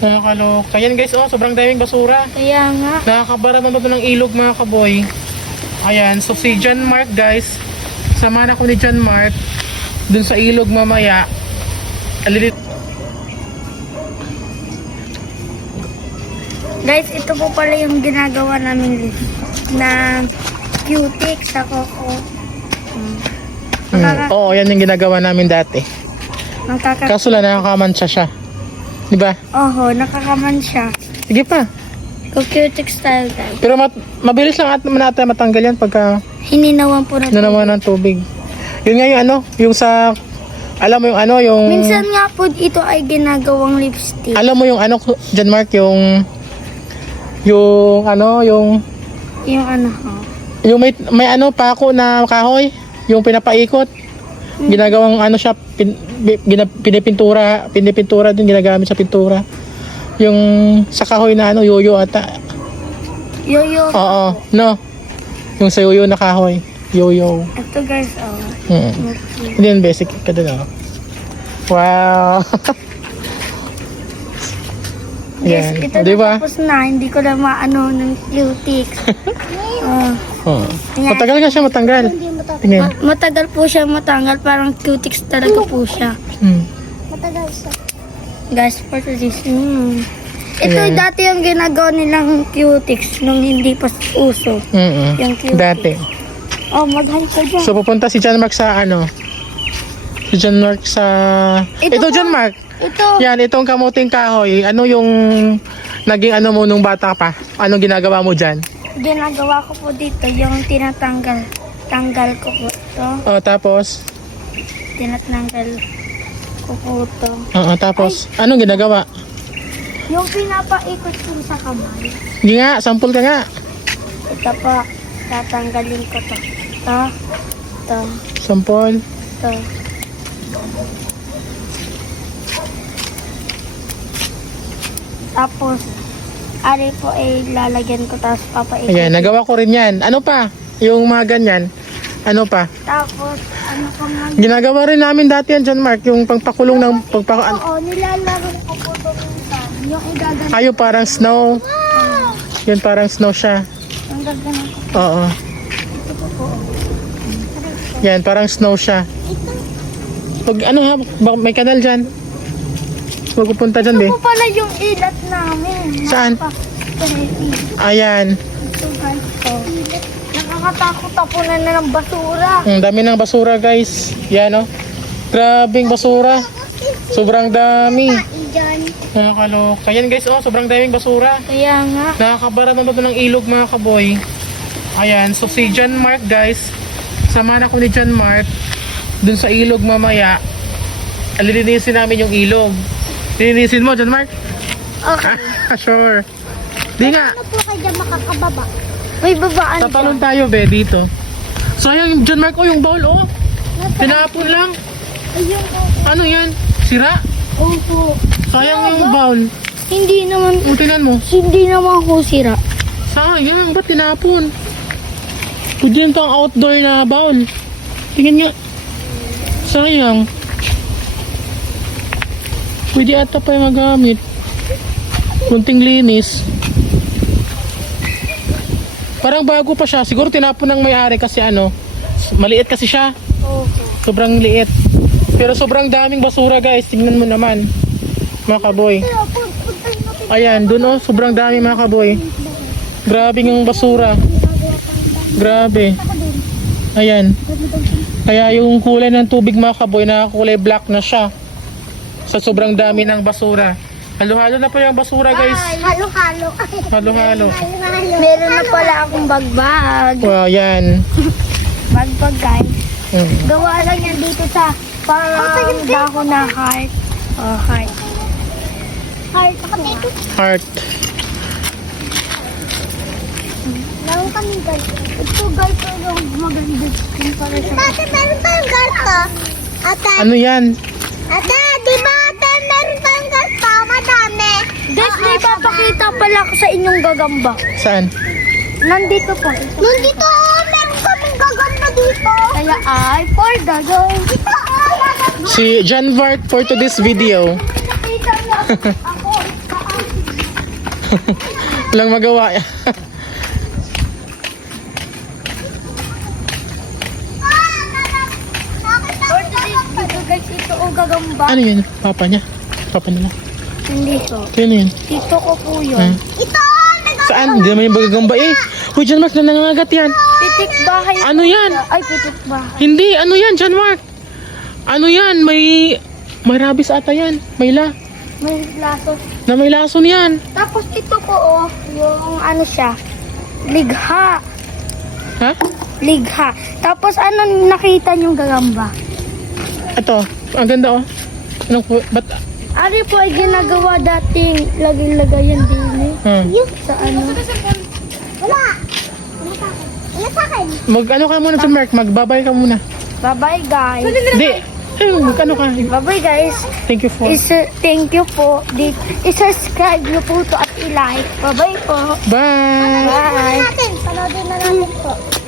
Nakakaloka. Ayan guys, oh, sobrang daming basura. Kaya nga. Nakakabara naman ito ng ilog mga kaboy. Ayan, so si John Mark guys, samahan ako ni John Mark dun sa ilog mamaya. Alilit. Guys, ito po pala yung ginagawa namin na cutic sa Coco. Oo, yan yung ginagawa namin dati. Kaso lang nakakamansya siya. Di ba? Oho, nakakaman siya. Sige pa. Cutic style guys. Pero mabilis lang at manata matanggal yan pagka Hininawan po natin. nanawan ng tubig. Yun nga yung ano, yung sa, alam mo yung ano, yung... Minsan nga po ito ay ginagawang lipstick. Alam mo yung ano, John Mark, yung ano, yung may ano, pako na kahoy, yung pinapaikot. Ginagawang ano siya, pinipintura din, ginagamit sa pintura. Yung sa kahoy na ano, yoyo ata. Yoyo. Oo, no. Yung sa yoyo na kahoy. Yoyo. Ito guys, oh. Hindi yan basic ka dun, oh. Wow. Yes, Yan. ito Diba? tapos na. Hindi ko na maano ng cutic. Oh. Matagal nga siya matanggal. Tingin. Matagal po siya matanggal. Parang cutics talaga po siya. Matagal siya. Guys, for this. Ito Ayan. dati yung ginagawa nilang cutics nung hindi pa uso. Yung cutics. Dati. Oh, maghan ka dyan. So pupunta si John Mark sa ano? Si John Mark sa... Ito po. John Mark. Ito. Yan, itong kamuting kahoy. Ano yung naging ano mo nung bata pa? Anong ginagawa mo dyan? Ginagawa ko po dito yung tinatanggal. Tanggal ko po ito. Oh, tapos? Tinatanggal ko po ito. Oo, tapos? Anong ginagawa? Yung pinapaikot ko sa kamay. Hindi nga, sample ka nga. Ito pa. Tatanggalin ko to. Ito. Sample. Ito. Tapos, ari po ay lalagyan ko tapos papaikot. Ayan, nagawa ko rin yan. Ano pa? Yung mga ganyan. Ano pa? Tapos, ano pa nga? Ginagawa rin namin dati yan, John Mark. Yung pagpakulong ng... Oo, nilalaro ko po ito minsan. Yung igagano. Ayo, parang snow. Yun, parang snow siya. Ang gagano ko. Oo. Ito po. Yan, parang snow siya. Pag ano ha, may kanal dyan. Huwag pupunta dyan, be. Ito po pala yung ilat namin. Saan? Ayan. Ito guys, ito. Nakakatakot ako na ng basura. Ang dami ng basura, guys. Yan, oh. Grabing basura. Sobrang dami. Nakakaloka. Yan, guys, oh. Sobrang daming basura. Kaya nga. Nakakabara naman ito ng ilog, mga kaboy. Ayan. So, si John Mark, guys. Samahan ako ni John Mark dun sa ilog mamaya. Alilinisin namin yung ilog. Linisin mo, John Mark? Okay. Sure. Di nga. Ano po kayo makakababa? May babaan Tatalon tayo, be, dito. So, ayun, John Mark, oh, yung bowl, oh. Tinapon lang. Ayun po. Ano yan? Sira? Opo. Sayang yung bowl. Hindi naman, Tingnan mo. hindi naman ko sira. Sayang, ba't tinapon? Pwede yun to ang outdoor na bowl. Tingnan nga. Sayang. Pwede ata pa yung magamit. Kunting linis. Parang bago pa siya. Siguro tinapon ng may-ari kasi ano, maliit kasi siya. Opo. Sobrang liit. Pero sobrang daming basura, guys. Tingnan mo naman. Mga kaboy. Ayan, dun oh. Sobrang dami, mga kaboy. Grabe yung basura. Grabe. Ayan. Kaya yung kulay ng tubig, mga kaboy, nakakulay black na siya. Sa sobrang dami ng basura. Halo-halo na pa yung basura, guys. Halo-halo. Halo-halo. Meron na pala akong bagbag. Wow, yan. Bagbag guys. Mm. Gawa lang yan dito sa parang dahon na heart. Oh, heart. Heart. Heart. Meron kami guys. Ito guys, yung maganda. Yung para siya. Ate, meron tayong garta. Ate. Ano yan? Ate, di ba ate, meron tayong garta? Madami. Guys, may papakita pala ako sa inyong gagamba. Saan? Nandito po. Nandito, meron kaming gagamba dito. Kaya ay, for the girls. Si John Vart for today's video. Nakita niyo ako. Walang magawa. For today's video guys, ito o gagamba. Ano yun? Papa niya? Papa nila? Hindi ko. Sino yun? Tito ko po yun. Hmm? Saan? Hindi naman yung bagagamba eh. Uy, John Mark, nangangagat yan. Pitik bahay. Ano yan? Ay, pitik bahay. Hindi, ano yan, John Mark? Ano yan? May rabies ata yan. May May laso. lason yan. Tapos ito po oh, yung ano siya. Ligha. Ha? Ligha. Tapos ano nakita niyong gagamba? Ito, ang ganda oh. Anong, ba't, Ano po ay ginagawa dating lagay-lagayan din eh. Sa ano? Wala. Wala sa akin. ano ka muna, John Mark? Magbabay ka muna. Bye-bye guys. Hindi. Ano ka? Bye-bye guys. Thank you for. Thank you po. I-subscribe niyo po to at i-like. Bye-bye po. Bye. Bye. Panoodin na natin po.